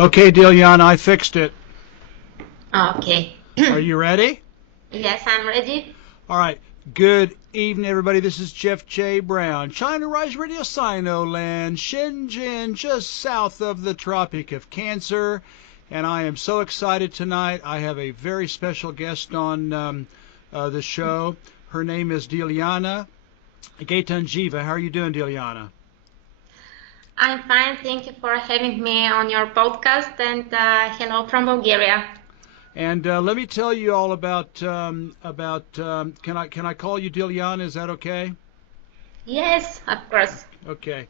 Okay, Dilyana, I fixed it. Okay. Are you ready? Yes, I'm ready. All right. Good evening, everybody. This is Jeff J. Brown, China Rise Radio Sino-Land, Shenzhen, just south of the Tropic of Cancer. And I am so excited tonight. I have a very special guest on the show. Her name is Dilyana Gaytandzhieva. How are you doing, Dilyana? I'm fine. Thank you for having me on your podcast, and hello from Bulgaria. And let me tell you all about can I call you Dilyana? Is that okay? Yes, of course. Okay.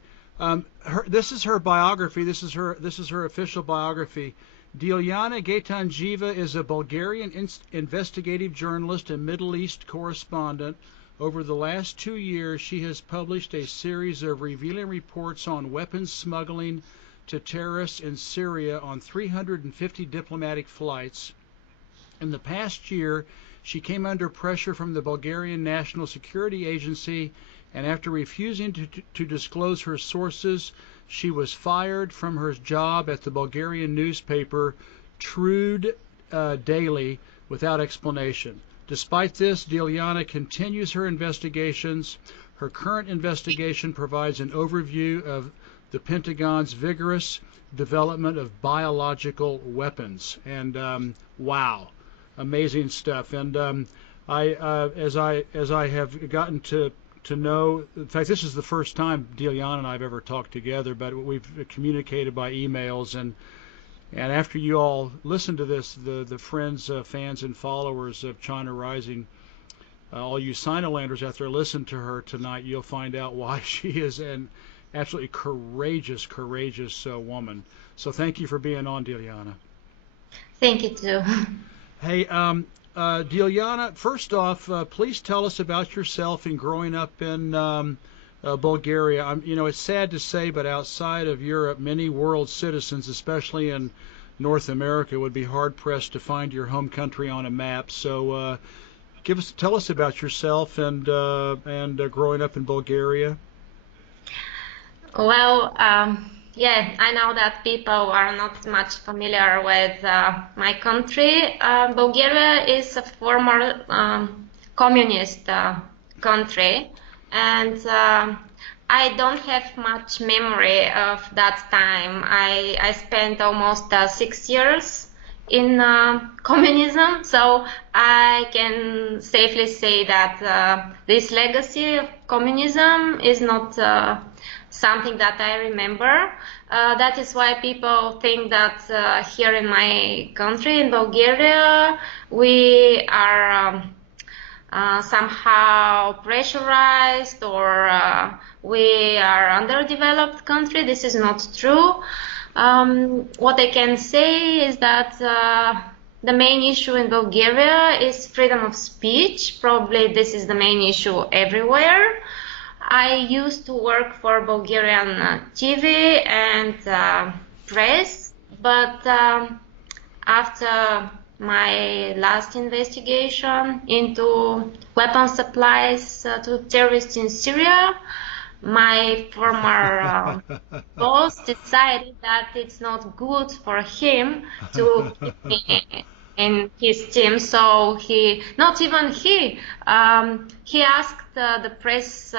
This is her biography. This is her official biography. Dilyana Gaytandzhieva is a Bulgarian investigative journalist and Middle East correspondent. Over the last 2 years, she has published a series of revealing reports on weapons smuggling to terrorists in Syria on 350 diplomatic flights. In the past year, she came under pressure from the Bulgarian National Security Agency, and after refusing to disclose her sources, she was fired from her job at the Bulgarian newspaper Trud Daily without explanation. Despite this, Dilyana continues her investigations. Her current investigation provides an overview of the Pentagon's vigorous development of biological weapons. And wow, amazing stuff. And as I have gotten to know, in fact, this is the first time Dilyana and I have ever talked together, but we've communicated by emails. And after you all listen to this, the friends, fans, and followers of China Rising, all you Sinolanders out there, listen to her tonight. You'll find out why she is an absolutely courageous woman. So thank you for being on, Dilyana. Thank you too. Hey, Dilyana, first off, please tell us about yourself and growing up in Bulgaria. It's sad to say, but outside of Europe, many world citizens, especially in North America, would be hard pressed to find your home country on a map. So, tell us about yourself and growing up in Bulgaria. Well, yeah, I know that people are not much familiar with my country. Bulgaria is a former communist country, and I don't have much memory of that time. I spent almost 6 years in communism, so I can safely say that this legacy of communism is not something that I remember. That is why people think that here in my country, in Bulgaria, we are somehow pressurized, or we are underdeveloped country. This is not true. What I can say is that the main issue in Bulgaria is freedom of speech. Probably this is the main issue everywhere. I used to work for Bulgarian TV and press, but after my last investigation into weapon supplies to terrorists in Syria, my former boss decided that it's not good for him to keep me in his team. So he asked the press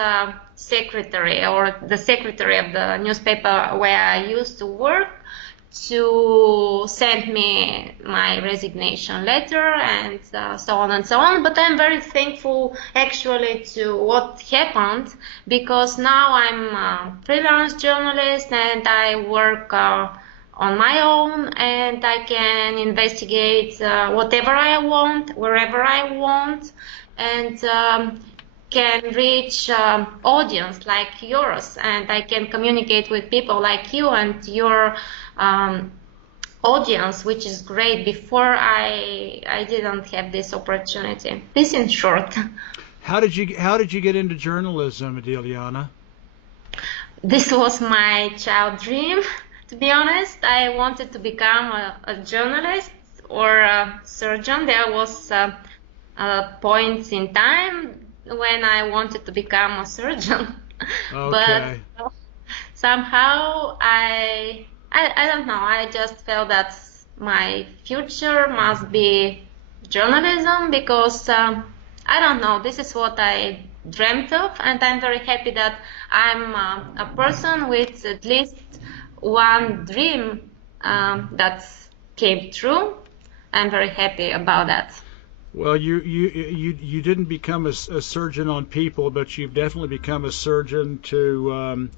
secretary, or the secretary of the newspaper where I used to work, to send me my resignation letter, and so on and so on. But I'm very thankful actually to what happened, because now I'm a freelance journalist and I work on my own, and I can investigate whatever I want, wherever I want, and can reach audience like yours, and I can communicate with people like you and your audience, which is great. Before I didn't have this opportunity. This in short. How did you get into journalism, Dilyana? This was my child dream. To be honest, I wanted to become a journalist or a surgeon. There was a point in time when I wanted to become a surgeon. Okay. But somehow I I don't know. I just felt that my future must be journalism because I don't know. This is what I dreamt of, and I'm very happy that I'm a person with at least one dream that came true. I'm very happy about that. Well, you didn't become a surgeon on people, but you've definitely become a surgeon to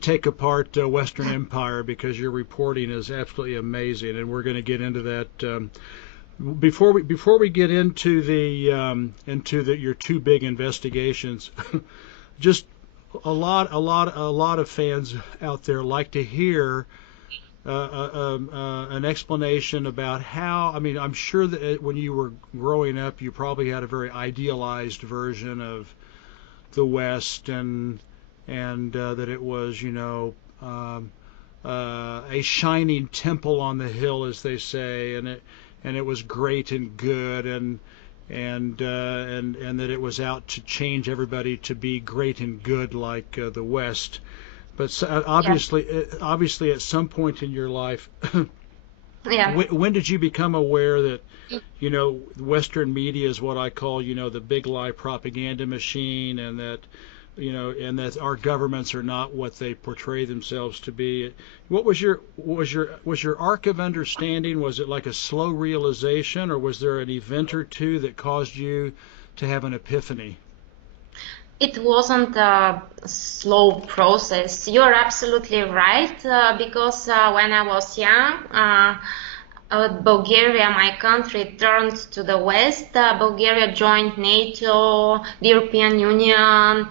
take apart Western Empire, because your reporting is absolutely amazing, and we're going to get into that. Before we get into your two big investigations, just a lot of fans out there like to hear an explanation about how. I mean, I'm sure that when you were growing up, you probably had a very idealized version of the West, and that it was, a shining temple on the hill, as they say, and it was great and good, and that it was out to change everybody to be great and good like the West. But obviously, at some point in your life, Yeah. when did you become aware that, Western media is what I call, the big lie propaganda machine, and that, and that our governments are not what they portray themselves to be? What was your arc of understanding? Was it like a slow realization, or was there an event or two that caused you to have an epiphany? It wasn't a slow process. You're absolutely right, because when I was young, Bulgaria, my country, turned to the West. Bulgaria joined NATO, the European Union.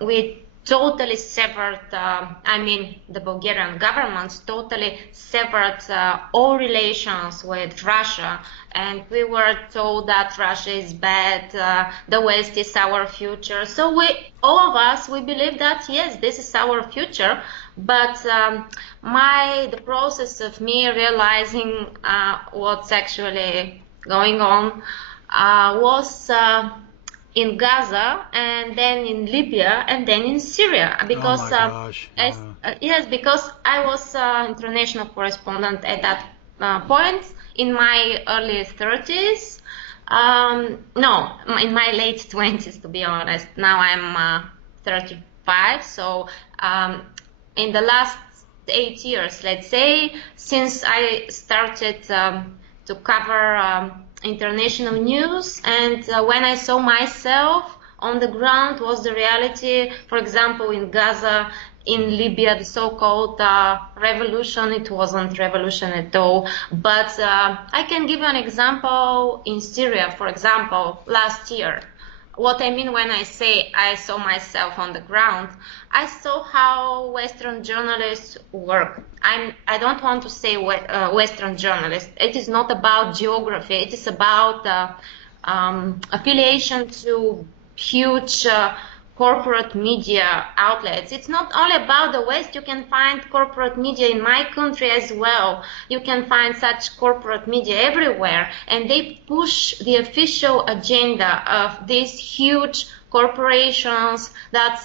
We totally severed, the Bulgarian government totally severed all relations with Russia. And we were told that Russia is bad, the West is our future. So all of us, we believe that, yes, this is our future. But the process of me realizing what's actually going on was in Gaza, and then in Libya, and then in Syria, because Oh my gosh! yes, because I was international correspondent at that point in my early 30s. No, in my late 20s, to be honest. Now I'm 35, so in the last 8 years, let's say, since I started to cover international news, and when I saw myself on the ground, was the reality. For example, in Gaza, in Libya, the so-called revolution, it wasn't revolution at all. But I can give you an example in Syria, for example, last year. What I mean when I say I saw myself on the ground, I saw how Western journalists work. I don't want to say Western journalists. It is not about geography. It is about affiliation to huge corporate media outlets. It's not only about the West. You can find corporate media in my country as well. You can find such corporate media everywhere, and they push the official agenda of these huge corporations that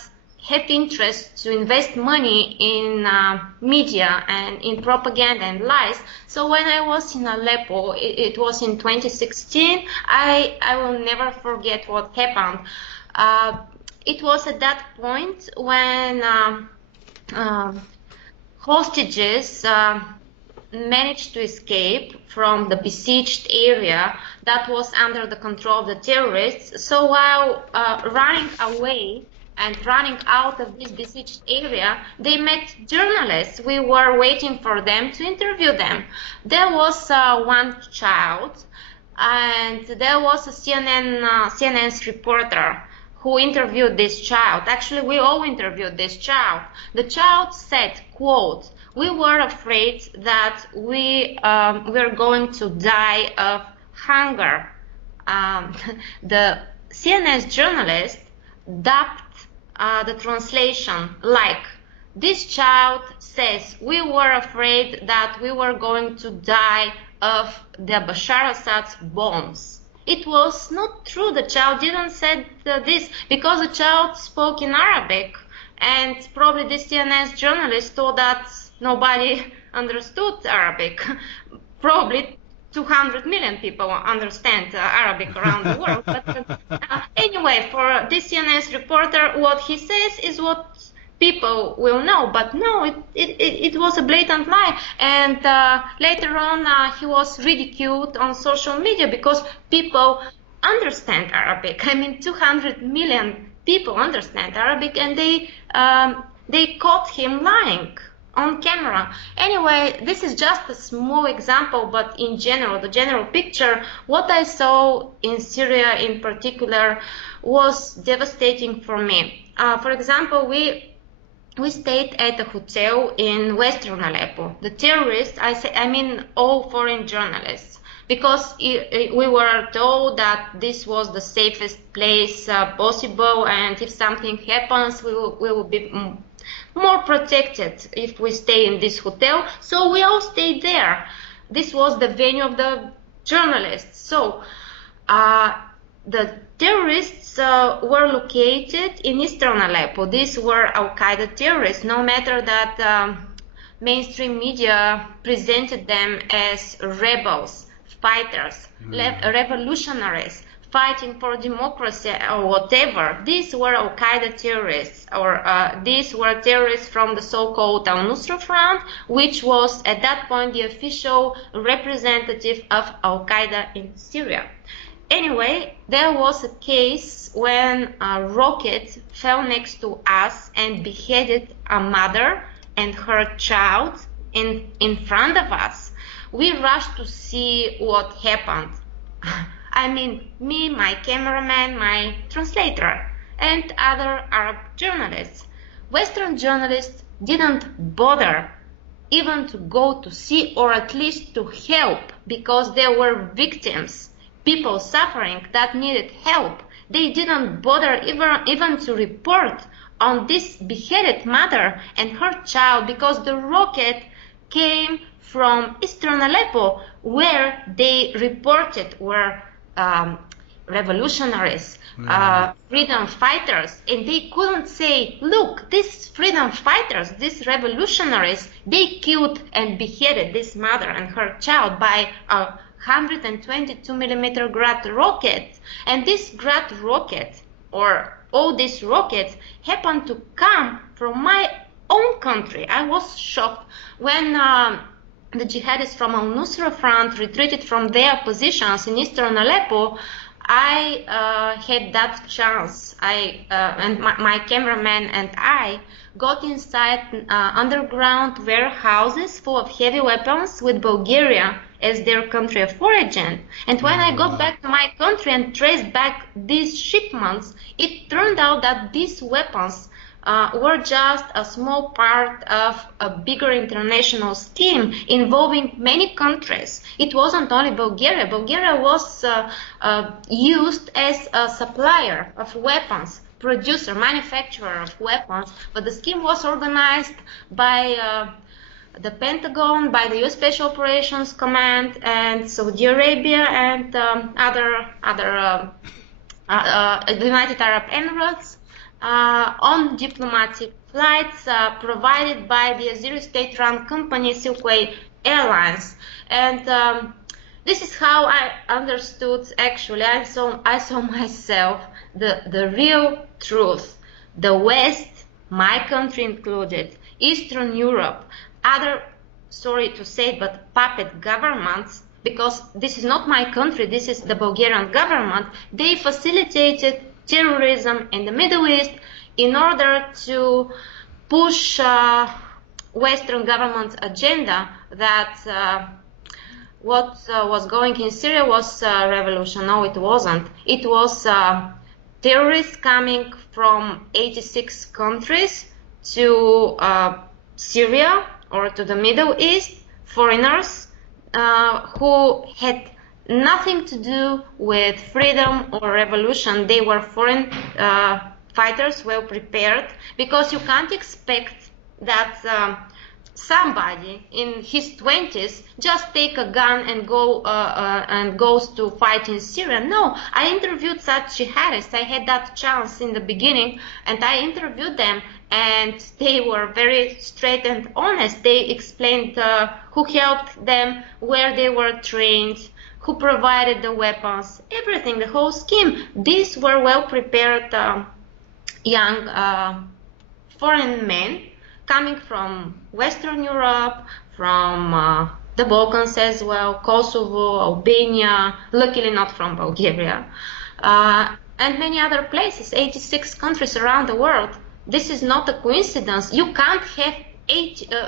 have interest to invest money in media and in propaganda and lies. So when I was in Aleppo, it was in 2016, I will never forget what happened. It was at that point when hostages managed to escape from the besieged area that was under the control of the terrorists. So while running away and running out of this besieged area, they met journalists. We were waiting for them to interview them. There was one child, and there was a CNN's reporter who interviewed this child. Actually, we all interviewed this child. The child said, quote, "We were afraid that we were going to die of hunger." The CNN's journalist dubbed the translation like, "This child says we were afraid that we were going to die of the Bashar Assad's bombs." It was not true. The child didn't say this because the child spoke in Arabic. And probably this CNS journalist thought that nobody understood Arabic. Probably 200 million people understand Arabic around the world. But anyway, for this CNS reporter, what he says is what people will know. But no, it was a blatant lie. And later on, he was ridiculed on social media because people understand Arabic. I mean, 200 million people understand Arabic, and they caught him lying on camera. Anyway, this is just a small example, but in general, the general picture, what I saw in Syria in particular was devastating for me. For example, we stayed at a hotel in Western Aleppo. The terrorists, I mean all foreign journalists, because we were told that this was the safest place possible, and if something happens, we will be more protected if we stay in this hotel. So we all stayed there. This was the venue of the journalists. So the terrorists were located in eastern Aleppo. These were Al-Qaeda terrorists, no matter that mainstream media presented them as rebels, fighters, revolutionaries, fighting for democracy or whatever. These were Al-Qaeda terrorists, or these were terrorists from the so-called Al-Nusra Front, which was at that point the official representative of Al-Qaeda in Syria. Anyway, there was a case when a rocket fell next to us and beheaded a mother and her child in front of us. We rushed to see what happened. I mean, me, my cameraman, my translator, and other Arab journalists. Western journalists didn't bother even to go to see, or at least to help, because there were victims, people suffering that needed help. They didn't bother even to report on this beheaded mother and her child, because the rocket came from eastern Aleppo, where they reported were revolutionaries, freedom fighters, and they couldn't say, look, these freedom fighters, these revolutionaries, they killed and beheaded this mother and her child by a 122mm Grad rocket. And this Grad rocket, or all these rockets, happened to come from my own country. I was shocked when the jihadists from Al-Nusra Front retreated from their positions in eastern Aleppo. I had that chance. And my cameraman and I got inside underground warehouses full of heavy weapons with Bulgaria as their country of origin. And when I got back to my country and traced back these shipments, it turned out that these weapons were just a small part of a bigger international scheme involving many countries. It wasn't only Bulgaria. Bulgaria was used as a supplier of weapons, producer, manufacturer of weapons, but the scheme was organized by the Pentagon, by the U.S. Special Operations Command, and Saudi Arabia, and the United Arab Emirates, on diplomatic flights provided by the Azeri state-run company Silkway Airlines. And this is how I understood, actually, I saw myself the real truth. The West, my country included, Eastern Europe, other, sorry to say, but puppet governments, because this is not my country, this is the Bulgarian government, they facilitated terrorism in the Middle East in order to push Western government's agenda that what was going in Syria was revolution. No, it wasn't. It was terrorists coming from 86 countries to Syria or to the Middle East, foreigners who had nothing to do with freedom or revolution. They were foreign fighters, well prepared, because you can't expect that somebody in his 20s just take a gun and goes to fight in Syria. No, I interviewed such jihadists. I had that chance in the beginning, and I interviewed them, and they were very straight and honest. They explained who helped them, where they were trained, who provided the weapons, everything, the whole scheme. These were well-prepared young foreign men coming from Western Europe, from the Balkans as well, Kosovo, Albania, luckily not from Bulgaria, and many other places, 86 countries around the world. This is not a coincidence. You can't have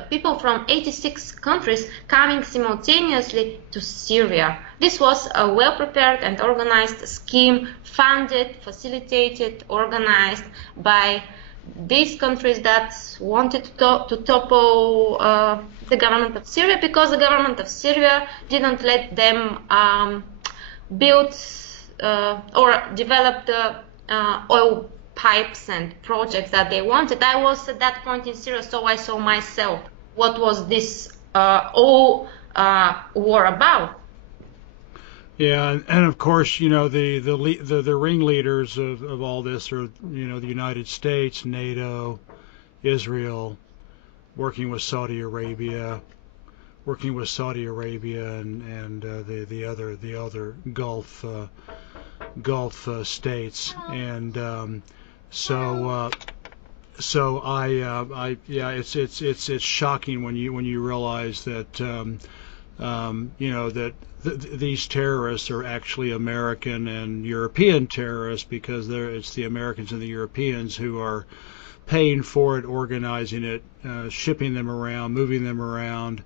people from 86 countries coming simultaneously to Syria. This was a well-prepared and organized scheme, funded, facilitated, organized by these countries that wanted to topple the government of Syria, because the government of Syria didn't let them build or develop the oil pipes and projects that they wanted. I was at that point in Syria, so I saw myself what was this whole war about. Yeah, and of course, you know, the ringleaders of all this are, you know, the United States, NATO, Israel, working with Saudi Arabia, and the other Gulf states, and so I yeah, it's shocking when you realize that you know that these terrorists are actually American and European terrorists, because it's the Americans and the Europeans who are paying for it, organizing it, shipping them around, moving them around,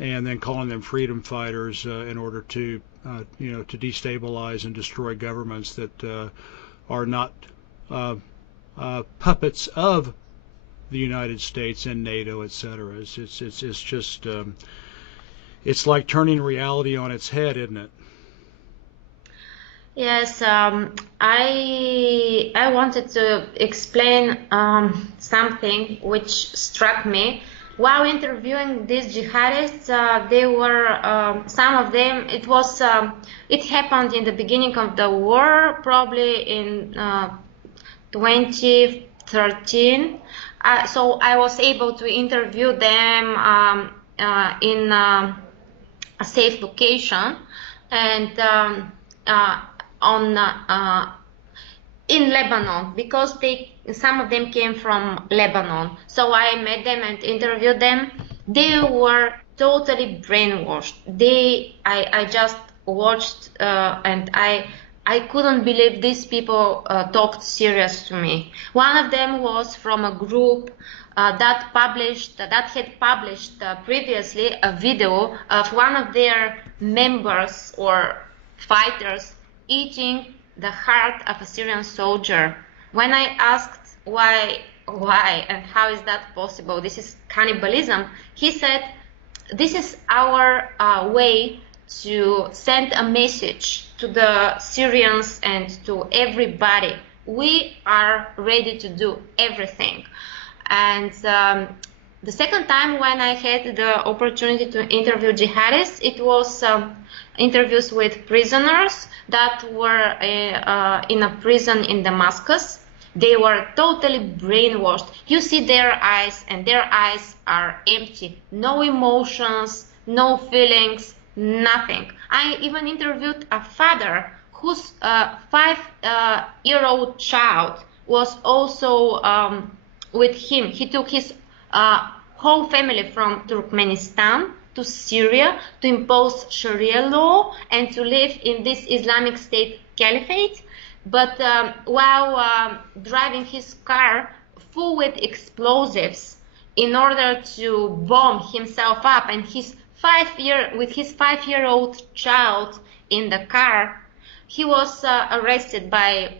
and then calling them freedom fighters in order to you know, to destabilize and destroy governments that are not puppets of the United States and NATO, etc. It's just it's like turning reality on its head, isn't it? Yes, I wanted to explain something which struck me while interviewing these jihadists. They were some of them. It happened in the beginning of the war, probably in 2013. So I was able to interview them in a safe location, and in Lebanon, because some of them came from Lebanon. So I met them and interviewed them. They were totally brainwashed. I just watched and I couldn't believe these people talked serious to me. One of them was from a group that had published previously a video of one of their members or fighters eating the heart of a Syrian soldier. When I asked why and how is that possible, this is cannibalism, he said, this is our way to send a message to the Syrians and to everybody. We are ready to do everything. And the second time when I had the opportunity to interview jihadists, it was interviews with prisoners that were in a prison in Damascus. They were totally brainwashed. You see their eyes, and their eyes are empty. No emotions, no feelings, nothing. I even interviewed a father whose 5-year-old child was also with him. He took his whole family from Turkmenistan to Syria to impose Sharia law and to live in this Islamic State caliphate. But while driving his car full with explosives in order to bomb himself up, and his 5-year-old child in the car, he was arrested by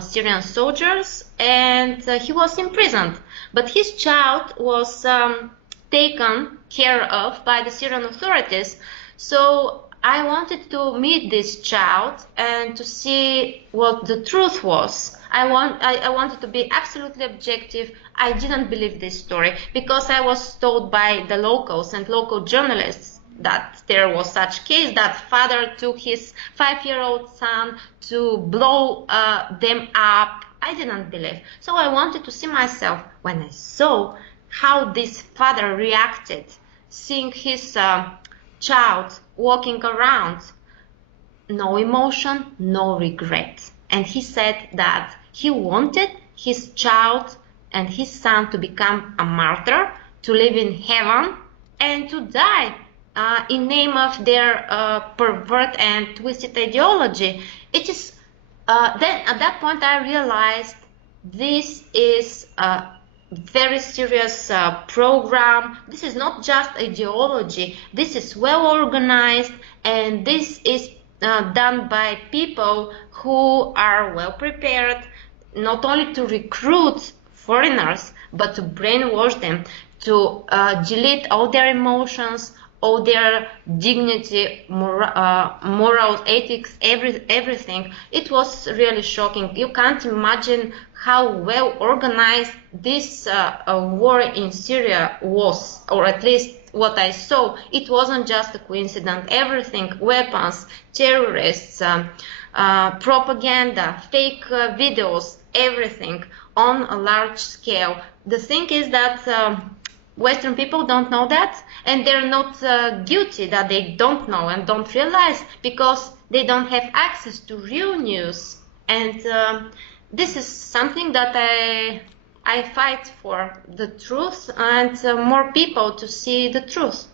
Syrian soldiers, and he was imprisoned. But his child was taken care of by the Syrian authorities. So I wanted to meet this child and to see what the truth was. I wanted to be absolutely objective. I didn't believe this story because I was told by the locals and local journalists that there was such case that father took his 5-year-old son to blow them up. I didn't believe. So I wanted to see myself. When I saw how this father reacted, seeing his child walking around, no emotion, no regret. And he said that he wanted his child and his son to become a martyr, to live in heaven, and to die in name of their pervert and twisted ideology. It is then at that point I realized this is a very serious program. This is not just ideology. This is well organized, and this is done by people who are well prepared, not only to recruit foreigners, but to brainwash them, to delete all their emotions, all their dignity, morals, ethics, everything. It was really shocking. You can't imagine how well organized this war in Syria was, or at least what I saw. It wasn't just a coincidence. Everything, weapons, terrorists, propaganda, fake videos, everything on a large scale. The thing is that Western people don't know that, and they're not guilty that they don't know and don't realize, because they don't have access to real news. And this is something that I fight for, the truth, and more people to see the truth.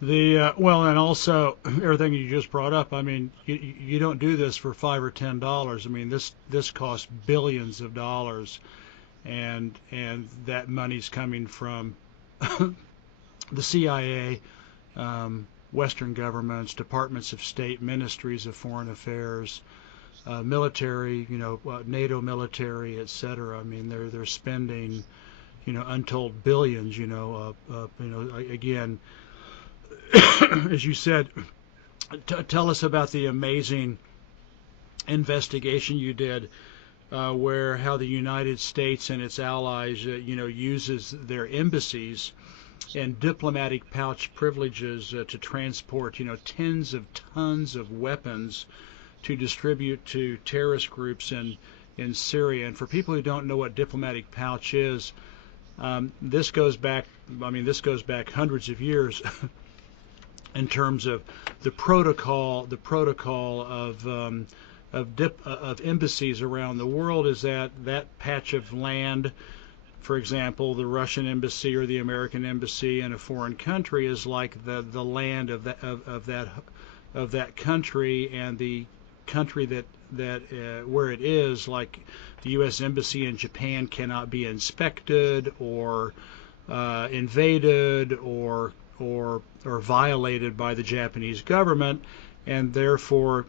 Well, and also everything you just brought up. I mean, you don't do this for $5 or $10. I mean, this costs billions of dollars, and that money's coming from the CIA, Western governments, departments of state, ministries of foreign affairs, military, NATO military, etc. I mean, they're spending, untold billions. Again, as you said, tell us about the amazing investigation you did, how the United States and its allies, uses their embassies and diplomatic pouch privileges to transport, tens of tons of weapons to distribute to terrorist groups in Syria. And for people who don't know what diplomatic pouch is, this goes back hundreds of years in terms of the protocol of embassies around the world. Is that patch of land, for example, the Russian embassy or the American embassy in a foreign country, is like the land of that country, and the country that where it is, like the U.S. embassy in Japan, cannot be inspected or invaded or violated by the Japanese government, and therefore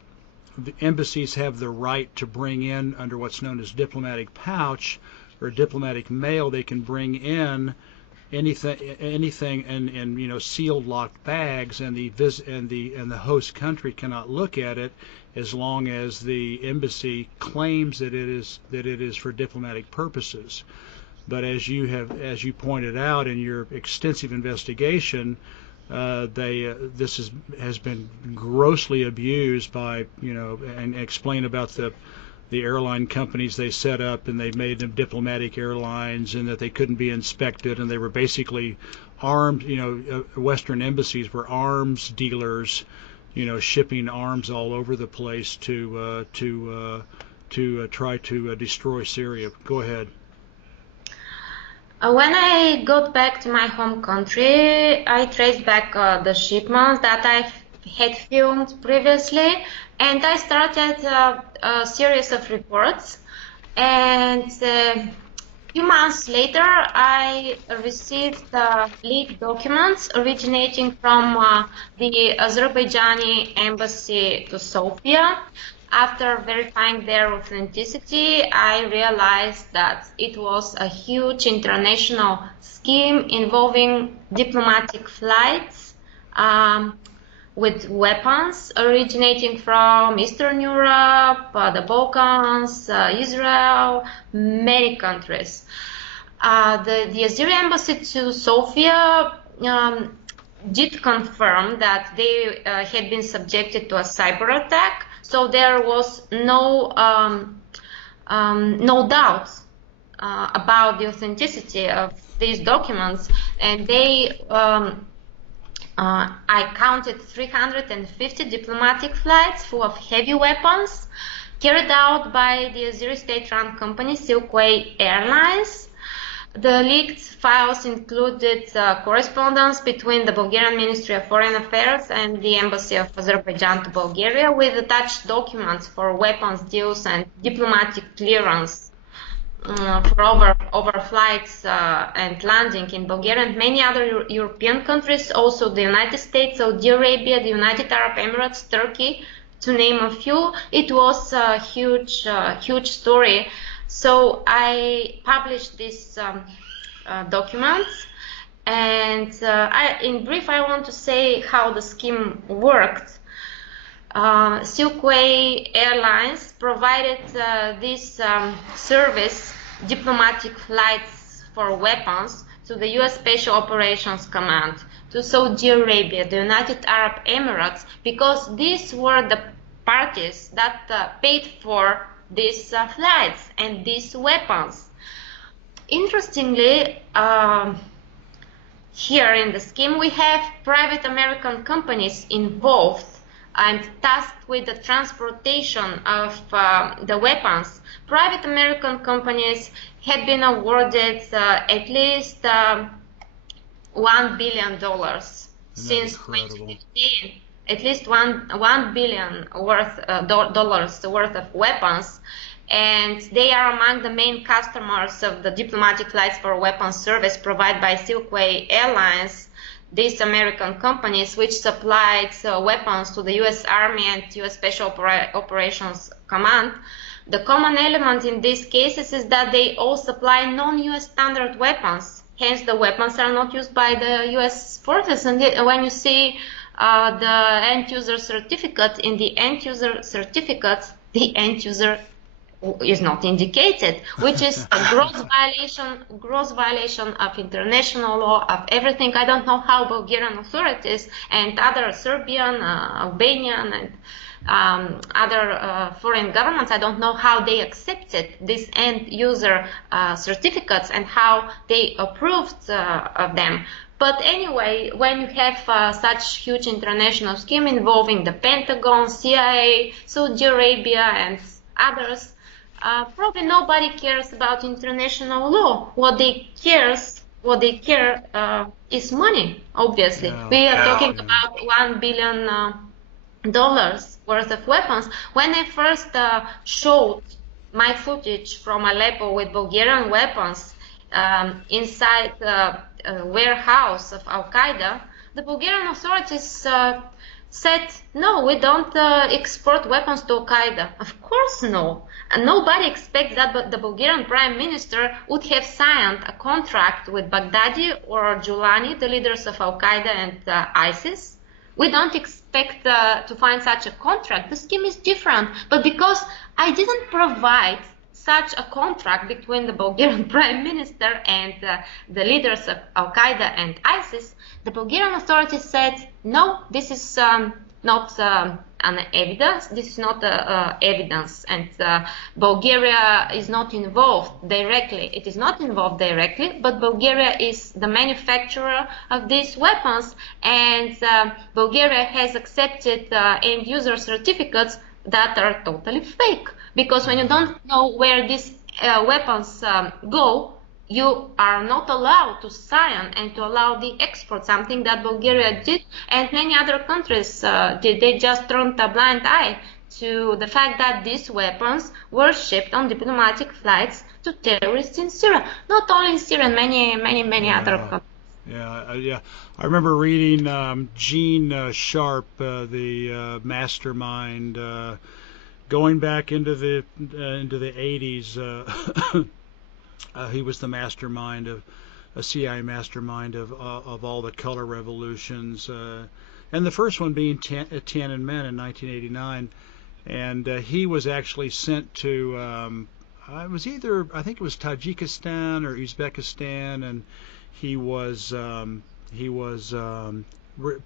the embassies have the right to bring in, under what's known as diplomatic pouch or diplomatic mail, they can bring in anything in sealed, locked bags, and the host country cannot look at it as long as the embassy claims that it is for diplomatic purposes. But as you pointed out in your extensive investigation, this has been grossly abused by, and explain about the airline companies they set up, and they made them diplomatic airlines, and that they couldn't be inspected, and they were basically armed. Western embassies were arms dealers, shipping arms all over the place to try to destroy Syria. Go ahead. When I got back to my home country, I traced back the shipments that I had filmed previously, and I started a series of reports. And a few months later, I received leaked documents originating from the Azerbaijani embassy to Sofia. After verifying their authenticity, I realized that it was a huge international scheme involving diplomatic flights, with weapons originating from Eastern Europe, the Balkans, Israel, many countries. The Assyrian embassy to Sofia did confirm that they had been subjected to a cyber attack, so there was no doubt about the authenticity of these documents, and they I counted 350 diplomatic flights full of heavy weapons carried out by the Azeri state-run company Silkway Airlines. The leaked files included correspondence between the Bulgarian Ministry of Foreign Affairs and the Embassy of Azerbaijan to Bulgaria, with attached documents for weapons deals and diplomatic clearance for overflights and landing in Bulgaria and many other European countries, also the United States, Saudi Arabia, the United Arab Emirates, Turkey, to name a few. It was a huge story. So I published these documents, and in brief I want to say how the scheme worked. Silkway Airlines provided this service, diplomatic flights for weapons, to the U.S. Special Operations Command, to Saudi Arabia, the United Arab Emirates, because these were the parties that paid for these flights and these weapons. Interestingly, here in the scheme we have private American companies involved and tasked with the transportation of the weapons. Private American companies had been awarded at least $1 billion since 2015. At least $1 billion dollars worth of weapons, and they are among the main customers of the diplomatic flights for weapons service provided by Silkway Airlines. These American companies, which supplied weapons to the U.S. Army and U.S. Special Operations Command. The common element in these cases is that they all supply non-U.S. standard weapons. Hence, the weapons are not used by the U.S. forces. And when you see the end-user certificate, in the end-user certificate, the end-user is not indicated, which is a gross violation of international law, of everything. I don't know how Bulgarian authorities and other Serbian, Albanian, and other foreign governments, I don't know how they accepted these end-user certificates and how they approved of them. But anyway, when you have such huge international scheme involving the Pentagon, CIA, Saudi Arabia, and others, probably nobody cares about international law. What they care is money. Obviously, we are talking about $1 billion worth of weapons. When I first showed my footage from Aleppo with Bulgarian weapons inside the warehouse of Al Qaeda, the Bulgarian authorities said, no, we don't export weapons to Al Qaeda. Of course, no. And nobody expects that, but the Bulgarian Prime Minister would have signed a contract with Baghdadi or Julani, the leaders of Al Qaeda and ISIS. We don't expect to find such a contract. The scheme is different. But because I didn't provide such a contract between the Bulgarian Prime Minister and the leaders of Al Qaeda and ISIS, the Bulgarian authorities said, no, this is not an evidence. This is not evidence, and Bulgaria is not involved directly. It is not involved directly, but Bulgaria is the manufacturer of these weapons, and Bulgaria has accepted end-user certificates that are totally fake. Because when you don't know where these weapons go, you are not allowed to sign and to allow the export, something that Bulgaria did and many other countries did. They just turned a blind eye to the fact that these weapons were shipped on diplomatic flights to terrorists in Syria. Not only in Syria, many other countries. Yeah. I remember reading Gene Sharp, the mastermind, going back into the 80s. He was the mastermind of a CIA mastermind of all the color revolutions, and the first one being Tiananmen in 1989. And he was actually sent to, it was either, I think it was Tajikistan or Uzbekistan, and he was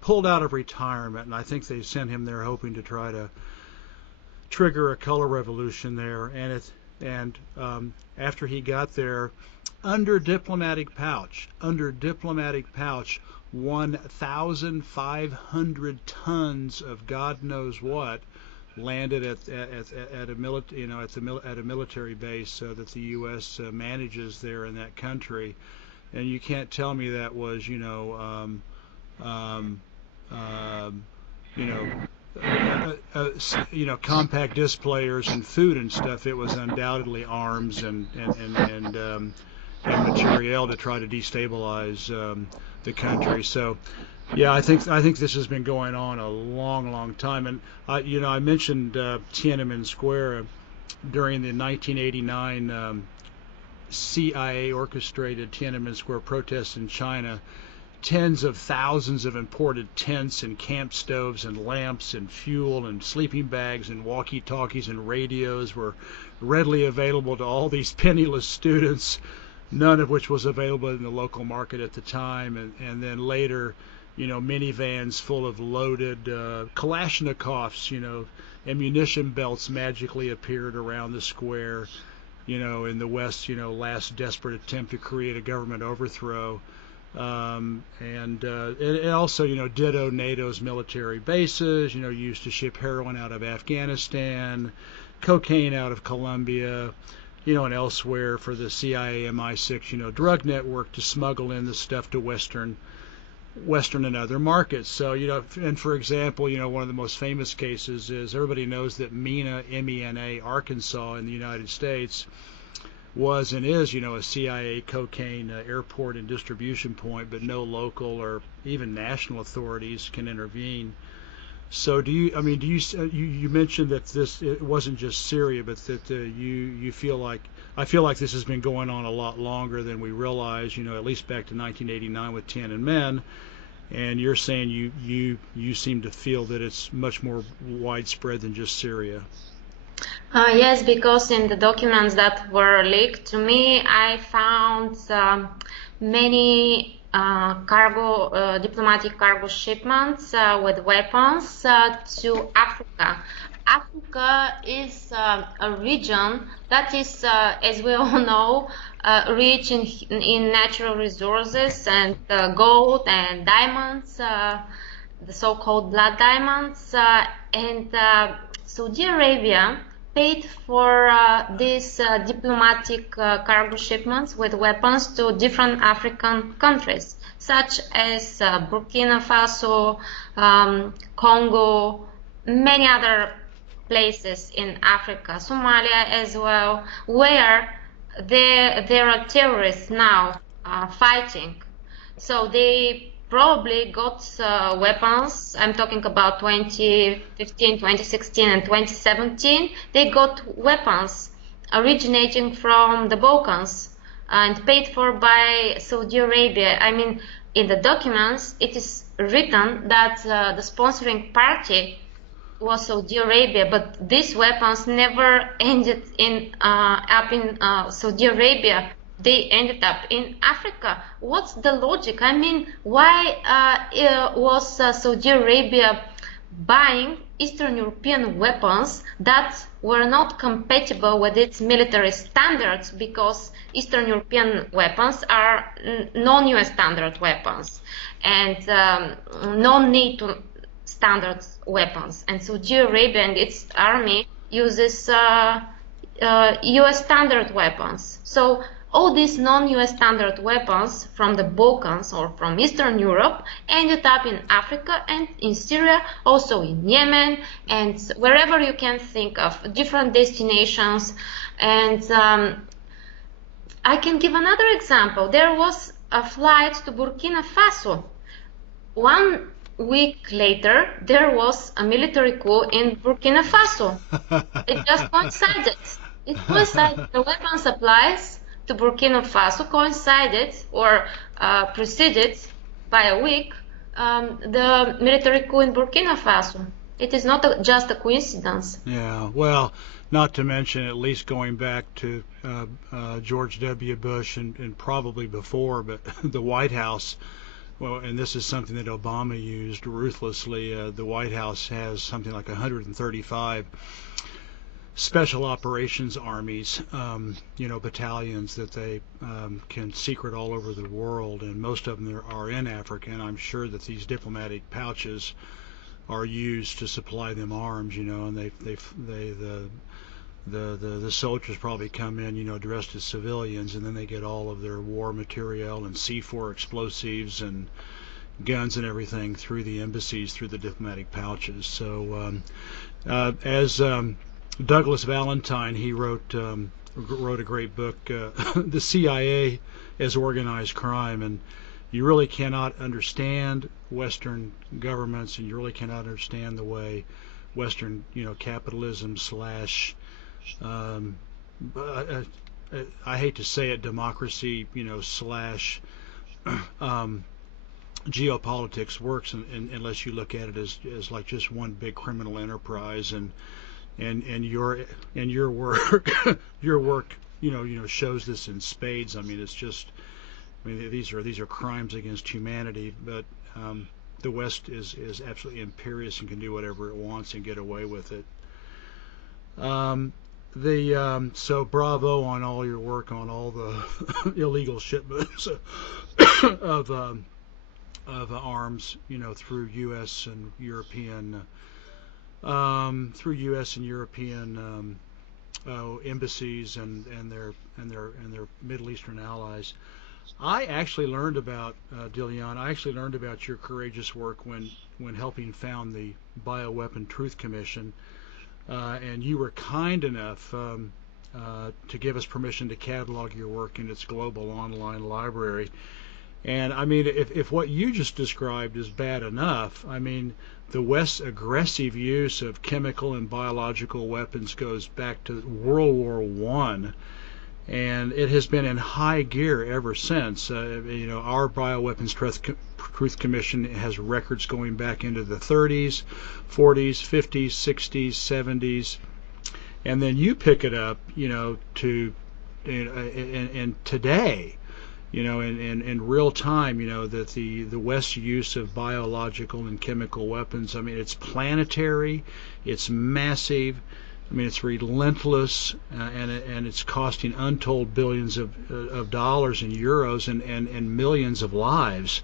pulled out of retirement, and I think they sent him there hoping to try to trigger a color revolution there. And after he got there, under diplomatic pouch, 1,500 tons of God knows what landed at a military base that the U.S. manages there in that country. And you can't tell me that was, compact disc players and food and stuff. It was undoubtedly arms and materiel to try to destabilize the country. So, yeah, I think this has been going on a long time. And I mentioned Tiananmen Square during the 1989 CIA orchestrated Tiananmen Square protests in China. Tens of thousands of imported tents and camp stoves and lamps and fuel and sleeping bags and walkie-talkies and radios were readily available to all these penniless students, none of which was available in the local market at the time. And then later, minivans full of loaded Kalashnikovs, ammunition belts magically appeared around the square, in the West, last desperate attempt to create a government overthrow. And also, ditto NATO's military bases, used to ship heroin out of Afghanistan, cocaine out of Colombia, and elsewhere for the CIA MI6, drug network to smuggle in the stuff to Western and other markets. So, and for example, one of the most famous cases is, everybody knows that Mena, MENA, Arkansas in the United States was and is, a CIA cocaine airport and distribution point, but no local or even national authorities can intervene. So you mentioned that it wasn't just Syria, but that I feel like this has been going on a lot longer than we realize, at least back to 1989 with Tiananmen. And you're saying you seem to feel that it's much more widespread than just Syria. Yes, because in the documents that were leaked to me, I found many diplomatic cargo shipments with weapons to Africa. Africa is a region that is, as we all know, rich in natural resources and gold and diamonds, the so-called blood diamonds, and Saudi Arabia paid for these diplomatic cargo shipments with weapons to different African countries, such as Burkina Faso, Congo, many other places in Africa, Somalia as well, where there are terrorists now fighting. So they probably got weapons. I'm talking about 2015, 2016, and 2017. They got weapons originating from the Balkans and paid for by Saudi Arabia. I mean, in the documents, it is written that the sponsoring party was Saudi Arabia, but these weapons never ended up in Saudi Arabia. They ended up in Africa. What's the logic? I mean, why was Saudi Arabia buying Eastern European weapons that were not compatible with its military standards? Because Eastern European weapons are non-US standard weapons and non-NATO standard weapons. And Saudi Arabia and its army uses US standard weapons. So all these non-US standard weapons from the Balkans or from Eastern Europe ended up in Africa and in Syria, also in Yemen, and wherever you can think of, different destinations. And I can give another example. There was a flight to Burkina Faso. 1 week later, there was a military coup in Burkina Faso. It just coincided. It coincided. The weapon supplies to Burkina Faso coincided or preceded by a week the military coup in Burkina Faso. It is not just a coincidence. Yeah, well, not to mention at least going back to George W. Bush and probably before, but the White House. Well, and this is something that Obama used ruthlessly. The White House has something like 135 special operations armies, battalions that they can secret all over the world, and most of them are in Africa. And I'm sure that these diplomatic pouches are used to supply them arms, and the soldiers probably come in, dressed as civilians, and then they get all of their war material and C4 explosives and guns and everything through the embassies, through the diplomatic pouches. So as Douglas Valentine, he wrote a great book, The CIA as Organized Crime, and you really cannot understand Western governments, and you really cannot understand the way Western, capitalism slash, I hate to say it, democracy, slash geopolitics works, unless you look at it as like just one big criminal enterprise, and your work your work shows this in spades. I mean, it's just, these are crimes against humanity, but the West is absolutely imperious and can do whatever it wants and get away with it. So bravo on all your work on all the illegal shipments of arms, through U.S. and European embassies and their Middle Eastern allies. I actually learned about Dilyana. I actually learned about your courageous work when helping found the Bioweapon Truth Commission, and you were kind enough to give us permission to catalog your work in its global online library. And I mean, if what you just described is bad enough, I mean, the West's aggressive use of chemical and biological weapons goes back to World War I, and it has been in high gear ever since. Our Bioweapons Truth Commission has records going back into the 30s, 40s, 50s, 60s, 70s, and then you pick it up, and today, in real time, that the West's use of biological and chemical weapons, I mean, it's planetary, it's massive, I mean, it's relentless, and it's costing untold billions of dollars and euros and millions of lives.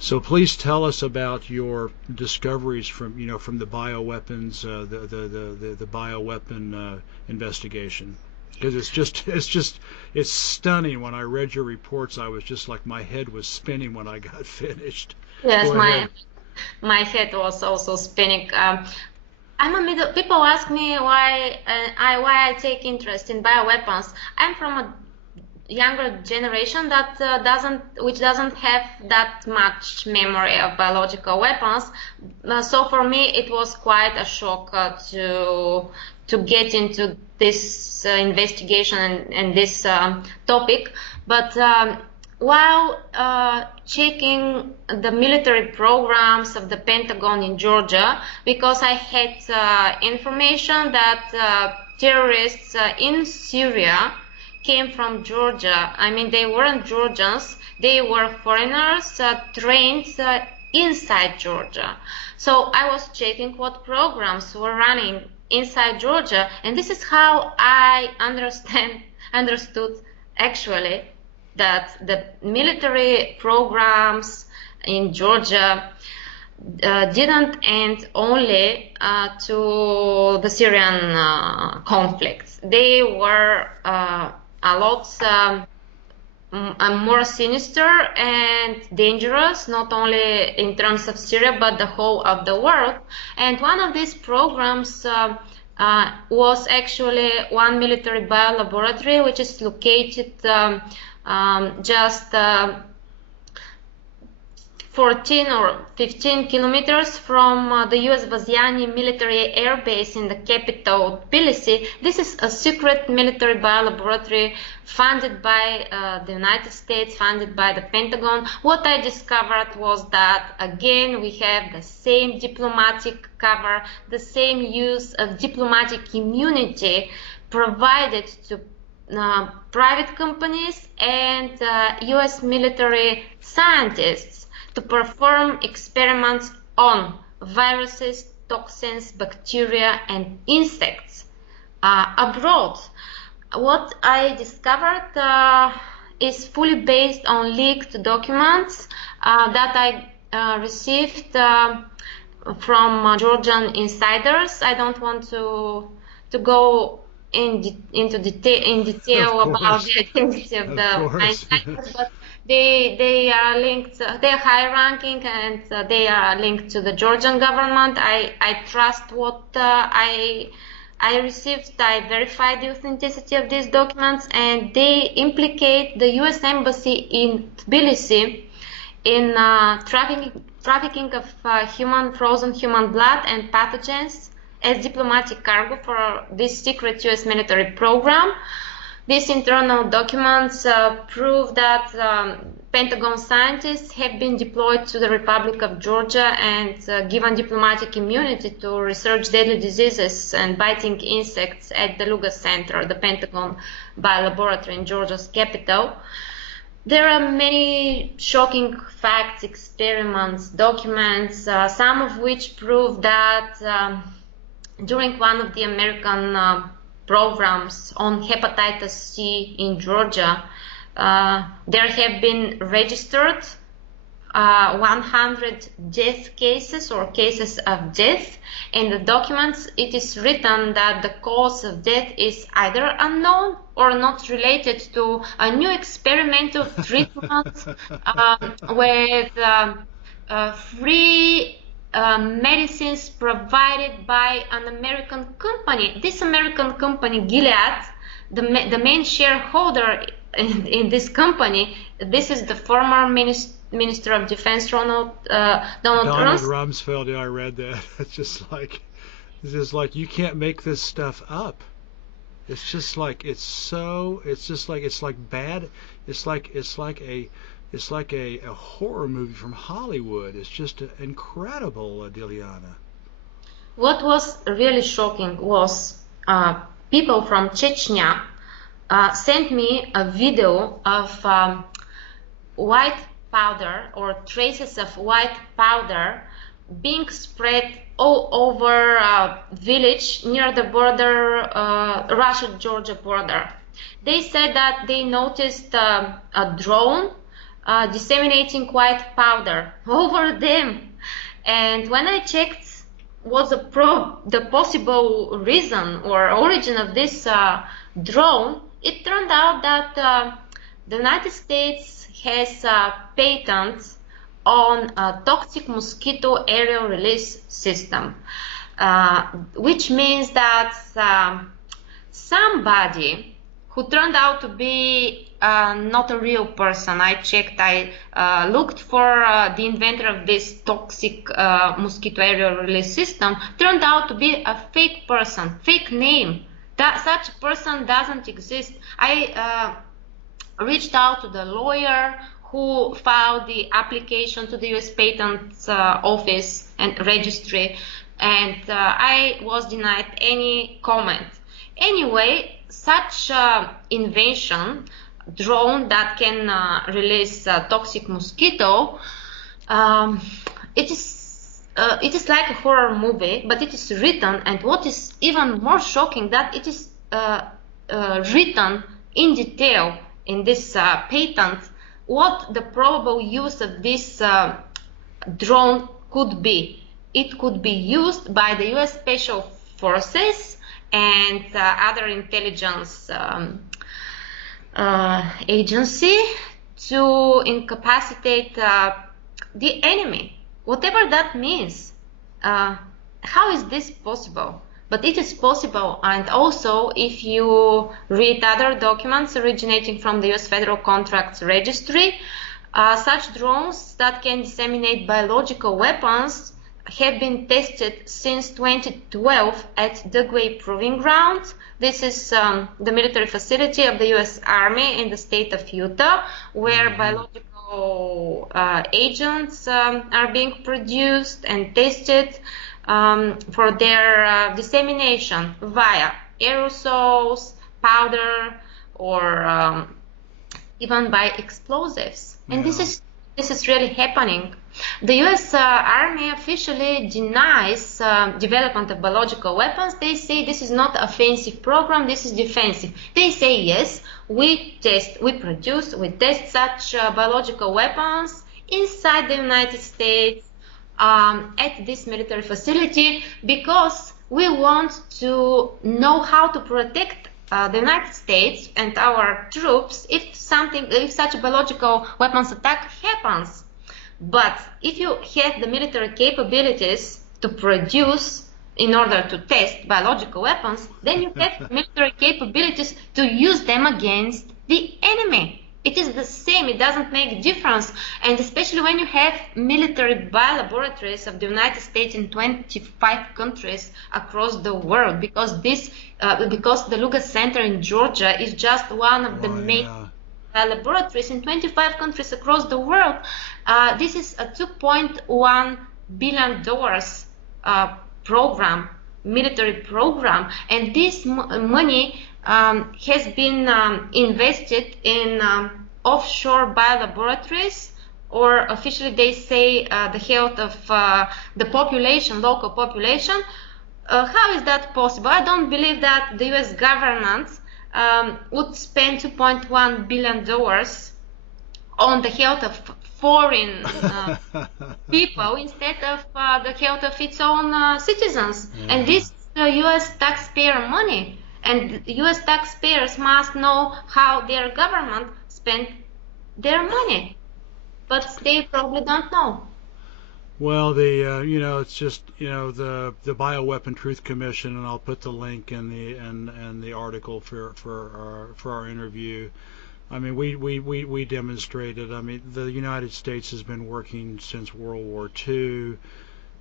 So please tell us about your discoveries from the bioweapons, the bioweapon investigation. Because it's stunning. When I read your reports, I was just like, my head was spinning when I got finished. Yes, my head was also spinning. People ask me why I take interest in bioweapons. I'm from a younger generation that doesn't have that much memory of biological weapons. So for me, it was quite a shock to get into this investigation and this topic. But while checking the military programs of the Pentagon in Georgia, because I had information that terrorists in Syria came from Georgia. I mean, they weren't Georgians, they were foreigners trained inside Georgia. So I was checking what programs were running inside Georgia, and this is how I understood actually that the military programs in Georgia didn't end only to the Syrian conflict. They were a lot more sinister and dangerous, not only in terms of Syria, but the whole of the world. And one of these programs was actually one military biolaboratory, which is located just 14 or 15 kilometers from the US Vaziani military air base in the capital, Tbilisi. This is a secret military biolaboratory funded by the United States, funded by the Pentagon. What I discovered was that, again, we have the same diplomatic cover, the same use of diplomatic immunity provided to private companies and US military scientists to perform experiments on viruses, toxins, bacteria, and insects abroad. What I discovered is fully based on leaked documents that I received from Georgian insiders. I don't want to go into detail about the identity of the insiders, but they are linked. They are high ranking and they are linked to the Georgian government. I trust what I received. I verified the authenticity of these documents, and they implicate the U.S. Embassy in Tbilisi in trafficking of frozen human blood and pathogens as diplomatic cargo for this secret U.S. military program. These internal documents prove that Pentagon scientists have been deployed to the Republic of Georgia and given diplomatic immunity to research deadly diseases and biting insects at the Luga Center, the Pentagon biolaboratory in Georgia's capital. There are many shocking facts, experiments, documents, some of which prove that during one of the American programs on hepatitis C in Georgia, there have been registered 100 death cases or cases of death. In the documents, it is written that the cause of death is either unknown or not related to a new experimental treatment with free medicines provided by an American company. This American company, Gilead, the main shareholder in this company, this is the former Minister of Defense, Donald Rumsfeld. Yeah, I read that. It's just like you can't make this stuff up. It's just like it's like bad. It's like a horror movie from Hollywood. It's just incredible, Dilyana. What was really shocking was people from Chechnya sent me a video of white powder or traces of white powder being spread all over a village near the border, Russia-Georgia border. They said that they noticed a drone disseminating white powder over them, and when I checked what's the possible reason or origin of this drone, it turned out that the United States has patents on a toxic mosquito aerial release system, which means that somebody who turned out to be not a real person. I checked, I looked for the inventor of this toxic mosquito aerial release system, turned out to be a fake person, fake name. That such a person doesn't exist. I reached out to the lawyer who filed the application to the US Patents Office and Registry, and I was denied any comment. Anyway, such invention, drone that can release toxic mosquito, it is like a horror movie, but it is written, and what is even more shocking, that it is written in detail in this patent what the probable use of this drone could be. It could be used by the US Special Forces and other intelligence agency to incapacitate the enemy, whatever that means. How is this possible? But it is possible, and also if you read other documents originating from the US Federal Contracts Registry, Such drones that can disseminate biological weapons have been tested since 2012 at Dugway Proving Ground. This is the military facility of the U.S. Army in the state of Utah, where biological agents are being produced and tested for their dissemination via aerosols, powder, or even by explosives. And this is really happening. The U.S. Army officially denies development of biological weapons. They say this is not an offensive program, this is defensive. They say yes, we test such biological weapons inside the United States at this military facility because we want to know how to protect the United States and our troops if such a biological weapons attack happens. But if you have the military capabilities to produce in order to test biological weapons, then you have military capabilities to use them against the enemy. It is the same, it doesn't make difference. And especially when you have military biolaboratories of the United States in 25 countries across the world, because the Lucas Center in Georgia is just one of the main laboratories in 25 countries across the world. This is a $2.1 billion program, military program, and this money has been invested in offshore biolaboratories, or officially they say the health of the population, local population. How is that possible? I don't believe that the US government would spend $2.1 billion on the health of foreign people instead of the health of its own citizens. And this is US taxpayer money. And US taxpayers must know how their government spent their money. But they probably don't know. Well, it's just, the Bioweapon Truth Commission, and I'll put the link in the article for our interview. I mean, we demonstrated. I mean, the United States has been working since World War II.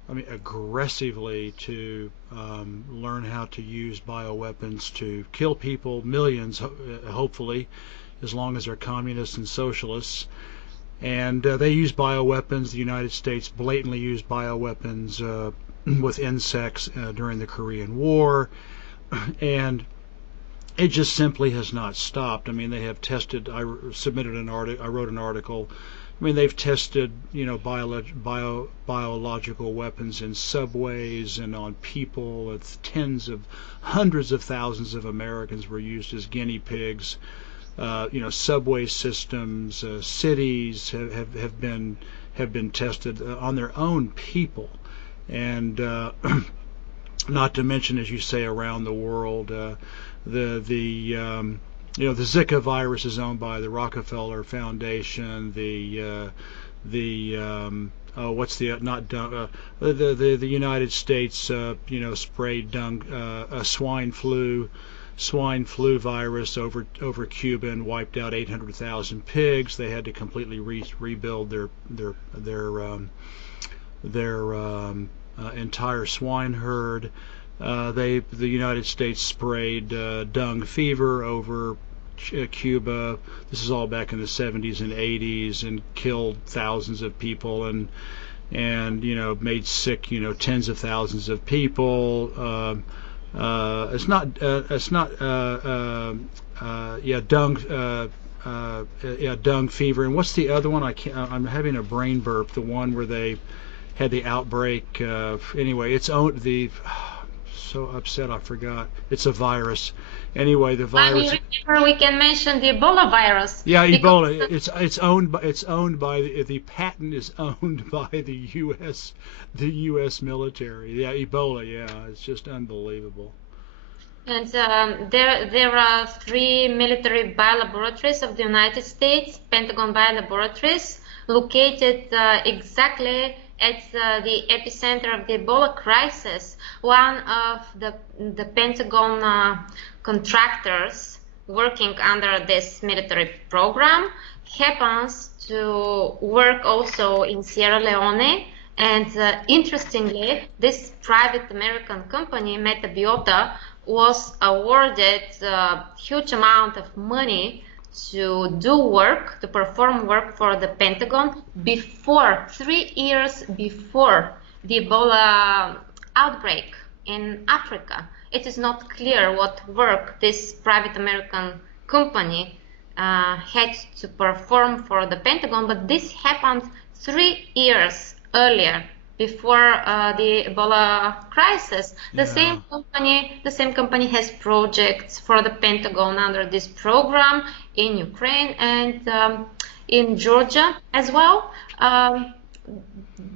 I mean, aggressively to learn how to use bioweapons to kill people, millions, hopefully, as long as they're communists and socialists. And they use bioweapons. The United States blatantly used bioweapons with insects during the Korean War, and it just simply has not stopped. I mean, they have tested. I wrote an article. I mean, they've tested, biological weapons in subways and on people. It's hundreds of thousands of Americans were used as guinea pigs. Subway systems, cities have been tested on their own people, and not to mention, as you say, around the world, the Zika virus is owned by the Rockefeller Foundation. The United States sprayed swine flu virus over Cuba and wiped out 800,000 pigs. They had to completely rebuild their entire swine herd. The United States sprayed dung fever over Cuba. This is all back in the 70s and 80s, and killed thousands of people and made sick tens of thousands of people. Dung fever. And what's the other one? I'm having a brain burp. The one where they had the outbreak. Anyway, it's own the. So upset I forgot. It's a virus. Anyway, the virus. We can mention the Ebola virus. Yeah, Ebola. It's owned by the patent is owned by the U.S. military. Yeah, Ebola. Yeah, it's just unbelievable. And there are 3 military biolaboratories of the United States, Pentagon biolaboratories, located exactly at the epicenter of the Ebola crisis. One of the Pentagon contractors working under this military program happens to work also in Sierra Leone. And interestingly, this private American company, Metabiota, was awarded a huge amount of money to do work, to perform work for the Pentagon before, 3 years before the Ebola outbreak in Africa. It is not clear what work this private American company had to perform for the Pentagon, but this happened 3 years earlier, before the Ebola crisis. The same company has projects for the Pentagon under this program in Ukraine and in Georgia as well.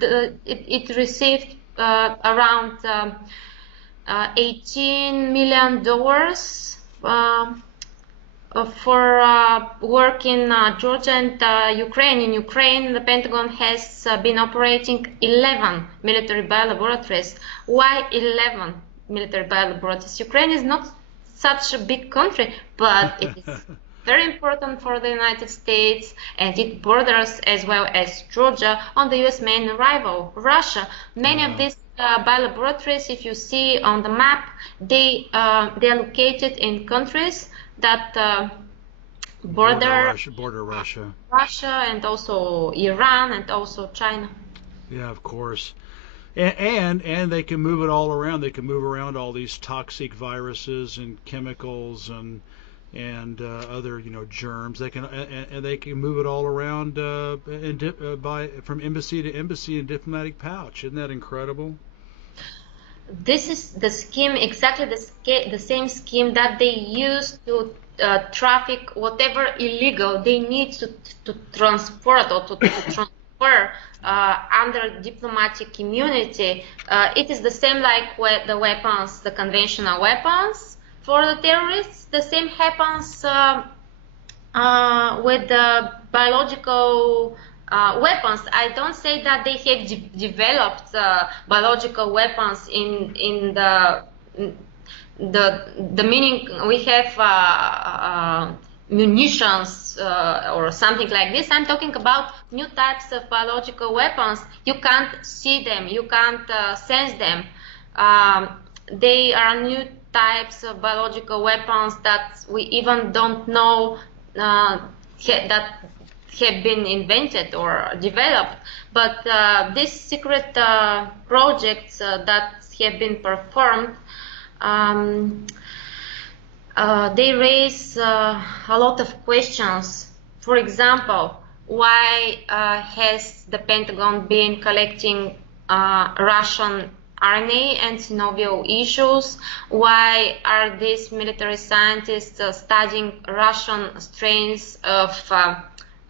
It received around $18 million for work in Georgia and Ukraine. In Ukraine, the Pentagon has been operating 11 military biolaboratories. Why 11 military biolaboratories? Ukraine is not such a big country, but it is very important for the United States, and it borders as well as Georgia on the US main rival, Russia. Many of these biolaboratories, if you see on the map, they are located in countries that border Russia. Russia and also Iran and also China. Yeah, of course. And they can move it all around. They can move around all these toxic viruses and chemicals and other germs. They can move it all around from embassy to embassy in diplomatic pouch. Isn't that incredible? This is the scheme, exactly the same scheme that they use to traffic whatever illegal they need to transport or to transfer under diplomatic immunity. It is the same like the weapons, the conventional weapons for the terrorists. The same happens with the biological weapons. I don't say that they have developed biological weapons in the meaning we have munitions or something like this. I'm talking about new types of biological weapons. You can't see them, you can't sense them. They are new types of biological weapons that we even don't know that have been invented or developed, but these secret projects that have been performed, they raise a lot of questions. For example, why has the Pentagon been collecting Russian RNA and synovial issues? Why are these military scientists studying Russian strains of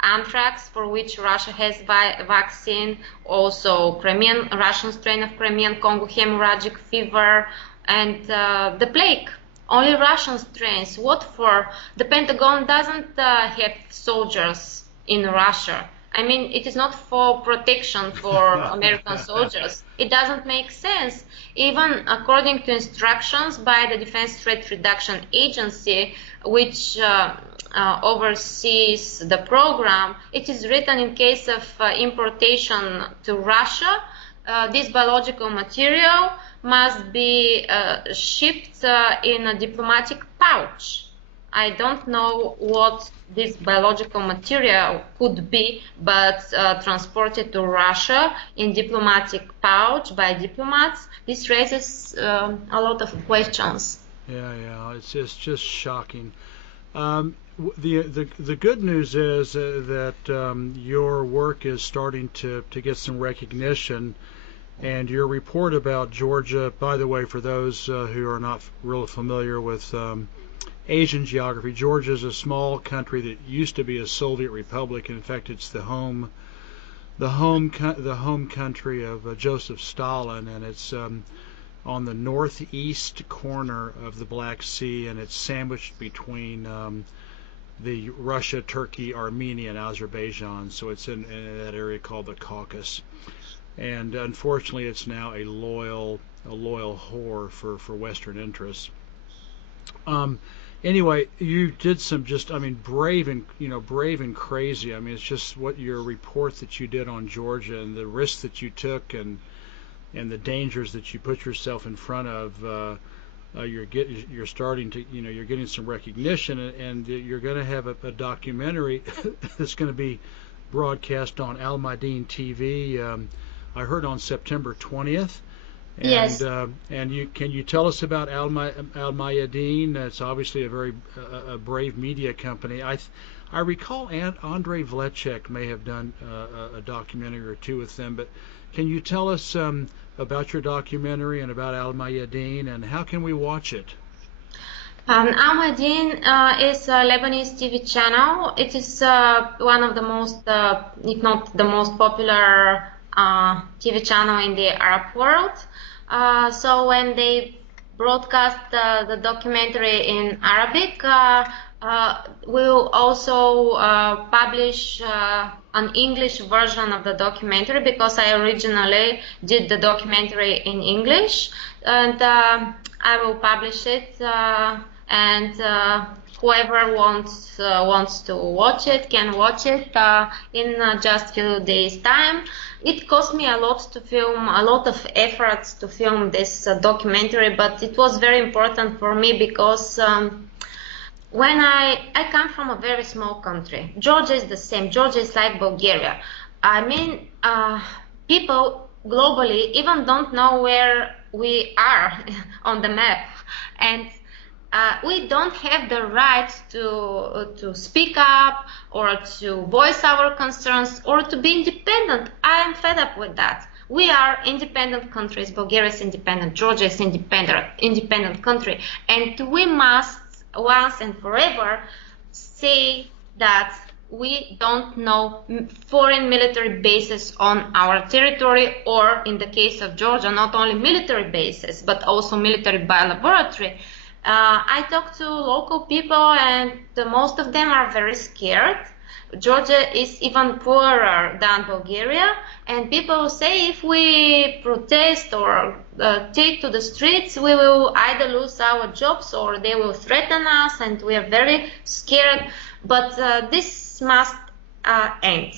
anthrax, for which Russia has vaccine, also Russian strain of Crimean Congo hemorrhagic fever, and the plague? Only Russian strains. What for? The Pentagon doesn't have soldiers in Russia. I mean, it is not for protection for American soldiers. It doesn't make sense. Even according to instructions by the Defense Threat Reduction Agency, which oversees the program, it is written in case of importation to Russia, this biological material must be shipped in a diplomatic pouch. I don't know what this biological material could be, but transported to Russia in diplomatic pouch by diplomats, this raises a lot of questions. Yeah, it's just shocking. The good news is that your work is starting to get some recognition, and your report about Georgia, by the way, for those who are not really familiar with Asian geography, Georgia is a small country that used to be a Soviet republic. In fact, it's the home country of Joseph Stalin, and it's on the northeast corner of the Black Sea, and it's sandwiched between the Russia, Turkey, Armenia, and Azerbaijan. So it's in that area called the Caucasus. And unfortunately, it's now a loyal whore for Western interests. Anyway, you did some just, I mean, brave and crazy. I mean, it's just what your report that you did on Georgia and the risks that you took and the dangers that you put yourself in front of. You're starting to, you're getting some recognition, and you're going to have a documentary that's going to be broadcast on Mayadeen TV. I heard on September 20th. Yes. And can you tell us about Mayadeen? It's obviously a very brave media company. I recall Andrei Vlecek may have done a documentary or two with them, but can you tell us about your documentary and about Mayadeen, and how can we watch it? Mayadeen is a Lebanese TV channel. It is one of the most, if not the most popular TV channel in the Arab world. So when they broadcast the documentary in Arabic, we'll also publish an English version of the documentary, because I originally did the documentary in English, and I will publish it, and whoever wants to watch it can watch it in just few days time. It cost me a lot to film, a lot of efforts to film this documentary, but it was very important for me because when I come from a very small country. Georgia is the same. Georgia is like Bulgaria. I mean, people globally even don't know where we are on the map, and we don't have the right to speak up or to voice our concerns or to be independent. I am fed up with that. We are independent countries. Bulgaria is independent. Georgia is independent country, and we must once and forever say that we don't know foreign military bases on our territory, or in the case of Georgia, not only military bases but also military biolaboratory. I talked to local people, and most of them are very scared. Georgia is even poorer than Bulgaria, and people say if we protest or take to the streets, we will either lose our jobs or they will threaten us, and we are very scared. But this must end,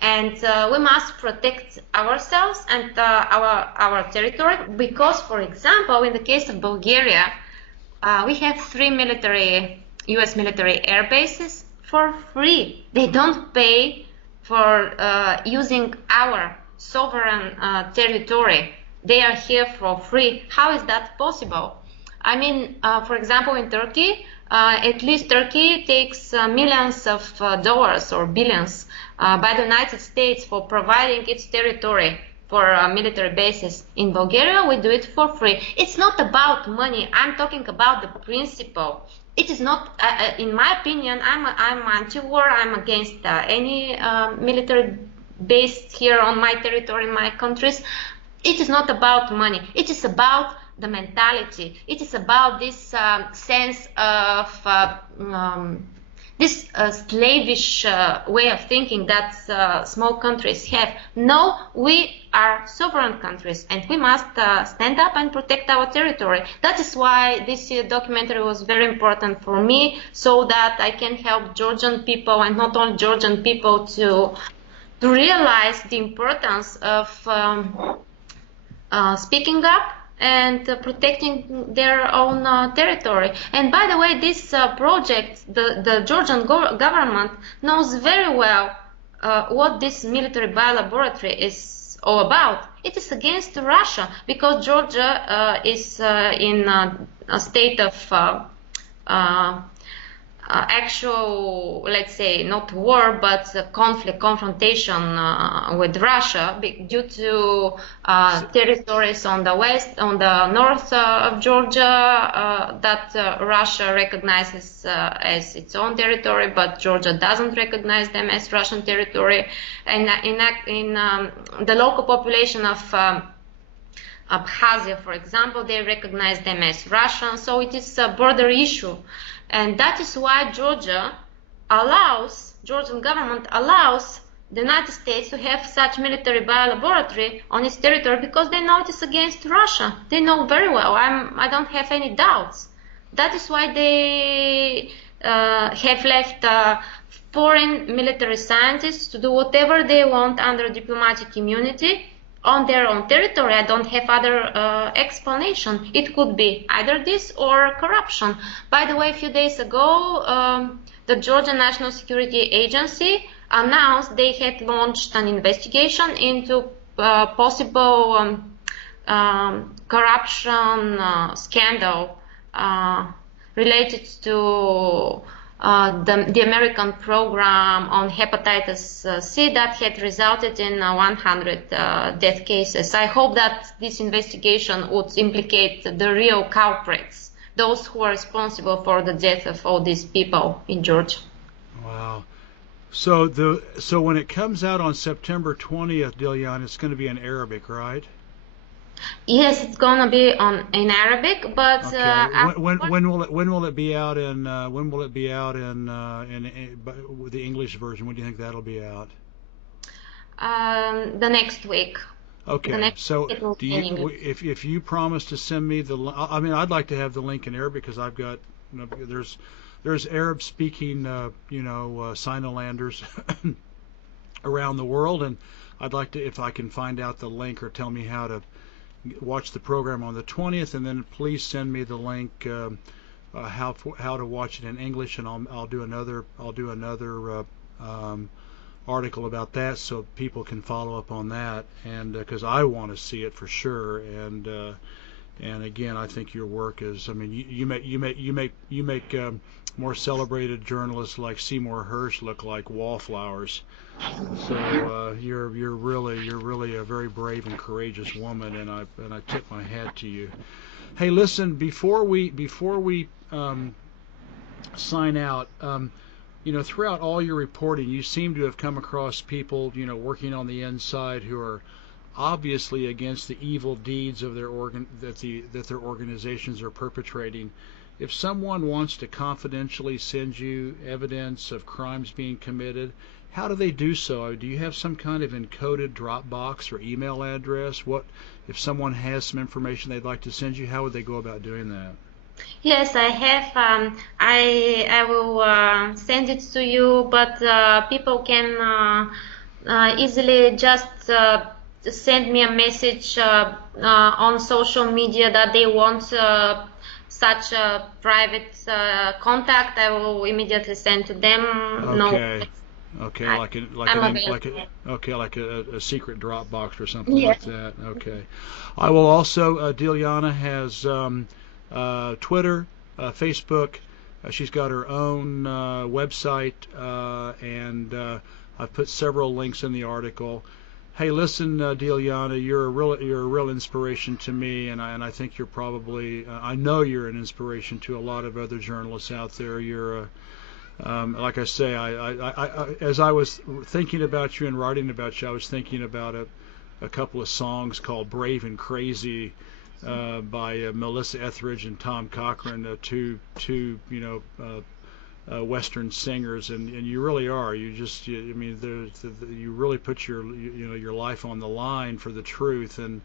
and we must protect ourselves and our territory, because, for example, in the case of Bulgaria, we have 3 U.S. military air bases for free. They don't pay for using our sovereign territory. They are here for free. How is that possible? I mean, for example, in Turkey, at least Turkey takes millions of dollars or billions by the United States for providing its territory for military bases. In Bulgaria, we do it for free. It's not about money. I'm talking about the principle. It is not, in my opinion, I'm anti-war. I'm against any military base here on my territory, in my countries. It is not about money. It is about the mentality. It is about this sense of this slavish way of thinking that small countries have. No, we are sovereign countries, and we must stand up and protect our territory. That is why this documentary was very important for me, so that I can help Georgian people, and not only Georgian people, to realize the importance of speaking up and protecting their own territory. And by the way, this project, the Georgian government knows very well what this military biolaboratory is all about. It is against Russia, because Georgia is in a state of actual, let's say, not war, but confrontation with Russia due to territories on the west, on the north of Georgia that Russia recognizes as its own territory, but Georgia doesn't recognize them as Russian territory. And in the local population of Abkhazia, for example, they recognize them as Russian. So it is a border issue. And that is why Georgian government allows the United States to have such military biolaboratory on its territory, because they know it is against Russia. They know very well. I don't have any doubts. That is why they have left foreign military scientists to do whatever they want under diplomatic immunity on their own territory. I don't have other explanation. It could be either this or corruption. By the way, a few days ago, the Georgia National Security Agency announced they had launched an investigation into possible corruption scandal related to the American program on hepatitis C that had resulted in 100 death cases. I hope that this investigation would implicate the real culprits, those who are responsible for the death of all these people in Georgia. Wow. So when it comes out on September 20th, Dilyana, it's going to be in Arabic, right? Yes, it's gonna be in Arabic, but okay. When will it be out in the English version? When do you think that'll be out? The next week. Okay. So do you, if you promise to send me the, I mean, I'd like to have the link in Arabic because I've got, you know, there's Arab speaking Sinolanders around the world, and I'd like to, if I can find out the link or tell me how to watch the program on the 20th, and then please send me the link how to watch it in English, and I'll do another article about that so people can follow up on that, and because I want to see it for sure, and again, I think your work is, I mean, you make more celebrated journalists like Seymour Hersh look like wallflowers. So you're really a very brave and courageous woman, and I tip my hat to you. Hey, listen, before we sign out, you know, throughout all your reporting, you seem to have come across people, you know, working on the inside who are obviously against the evil deeds of their that their organizations are perpetrating. If someone wants to confidentially send you evidence of crimes being committed, how do they do so? Do you have some kind of encoded Dropbox or email address? What if someone has some information they'd like to send you? How would they go about doing that? Yes, I have. I will send it to you, but people can easily just send me a message on social media that they want such a private contact. I will immediately send to them. Okay. No. Okay, like a secret Dropbox or something like that. Okay. I will also, Dilyana has Twitter, Facebook. She's got her own website, and I've put several links in the article. Hey, listen, Dilyana, you're a real inspiration to me, and I think you're probably, I know you're an inspiration to a lot of other journalists out there. You're like I say, as I was thinking about you and writing about you, I was thinking about a couple of songs called "Brave and Crazy" by Melissa Etheridge and Tom Cochran, two Western singers, and you really are. You really put your life on the line for the truth, and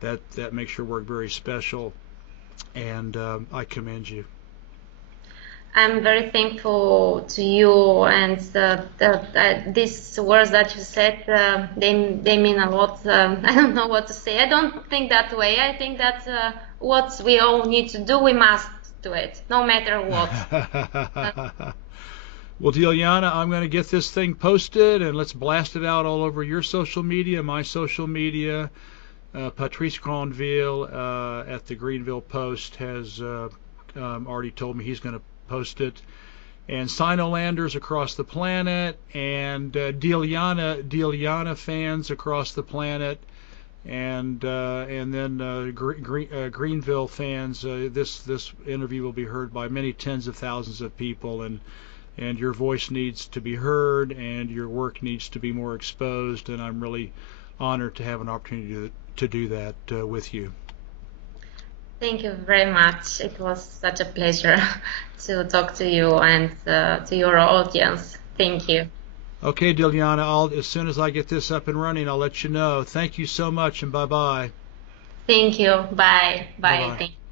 that makes your work very special, and I commend you. I'm very thankful to you, and these words that you said, they mean a lot. I don't know what to say. I don't think that way. I think that what we all need to do, we must do it, no matter what. Well, Dilyana, I'm going to get this thing posted, and let's blast it out all over your social media, my social media. Patrice Granville at the Greenville Post has already told me he's going to post it, and Sinolanders across the planet, and Dilyana fans across the planet, and then Greenville fans. This interview will be heard by many tens of thousands of people, and your voice needs to be heard, and your work needs to be more exposed, and I'm really honored to have an opportunity to do that with you. Thank you very much. It was such a pleasure to talk to you and to your audience. Thank you. Okay, Dilyana, as soon as I get this up and running, I'll let you know. Thank you so much, and bye-bye. Thank you. Bye. Bye. Bye-bye. Thank you.